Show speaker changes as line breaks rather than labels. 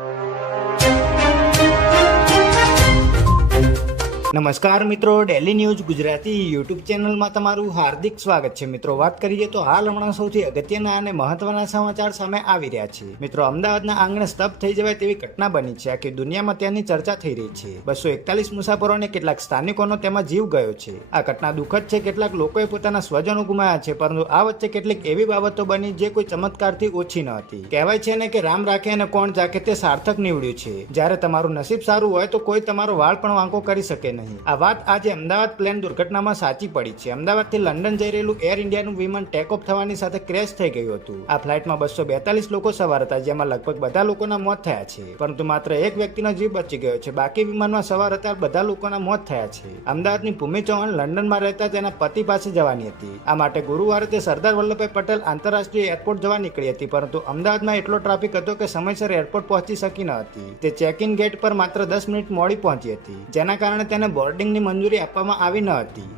you. નમસ્કાર મિત્રો daily news Gujarati YouTube ચેનલમાં તમારું હાર્દિક સ્વાગત છે. મિત્રો, વાત કરીએ તો હાલ હમણાં સૌથી અગત્યના અને મહત્વના સમાચાર સામે આવી રહ્યા છે. મિત્રો, અમદાવાદના આંગણે સ્તબ્ધ થઈ જવાય તેવી ઘટના બની છે. આખી દુનિયામાં ત્યાંની ચર્ચા થઈ રહી છે. બસો એકતાલીસ મુસાફરો અને કેટલાક સ્થાનિકોનો તેમાં જીવ ગયો છે. આ ઘટના દુઃખદ છે. કેટલાક લોકોએ પોતાના સ્વજનો ગુમાયા છે, પરંતુ આ વચ્ચે કેટલીક એવી બાબતો બની જે કોઈ ચમત્કારથી ઓછી ન હતી. કહેવાય છે ને કે રામ રાખે અને કોણ જાકે તે સાર્થક નીવડ્યું છે. જ્યારે તમારું નસીબ સારું હોય તો કોઈ તમારો વાળ પણ વાંકો કરી શકે નહીં. આ વાત આજે અમદાવાદ પ્લેન દુર્ઘટનામાં સાચી પડી છે. અમદાવાદથી લંડન જઈ રહેલું એર ઇન્ડિયાનું વિમાન ટેક ઓફ થવાની સાથે ક્રેશ થઈ ગયું હતું. આ ફ્લાઇટમાં બસો બેતાલીસ લોકો સવાર હતા, જેમાં લગભગ બધા લોકોના મોત થયા છે. પરંતુ માત્ર એક વ્યક્તિનો જીવ બચી ગયો છે. બાકી વિમાનમાં સવાર હતા, બધા લોકોના મોત થયા છે. અમદાવાદની ભૂમિ ચૌહાણ લંડનમાં રહેતા તેના પતિ પાસે જવાની હતી. આ માટે ગુરુવારે તે સરદાર વલ્લભભાઈ પટેલ આંતરરાષ્ટ્રીય એરપોર્ટ જવા નીકળી હતી, પરંતુ અમદાવાદમાં એટલો ટ્રાફિક હતો કે સમયસર એરપોર્ટ પહોંચી શકી ન હતી. તે ચેક ઇન ગેટ પર માત્ર દસ મિનિટ મોડી પહોંચી હતી, જેના કારણે તેને બોર્ડિંગની મંજૂરી આપવામાં આવી ન હતી.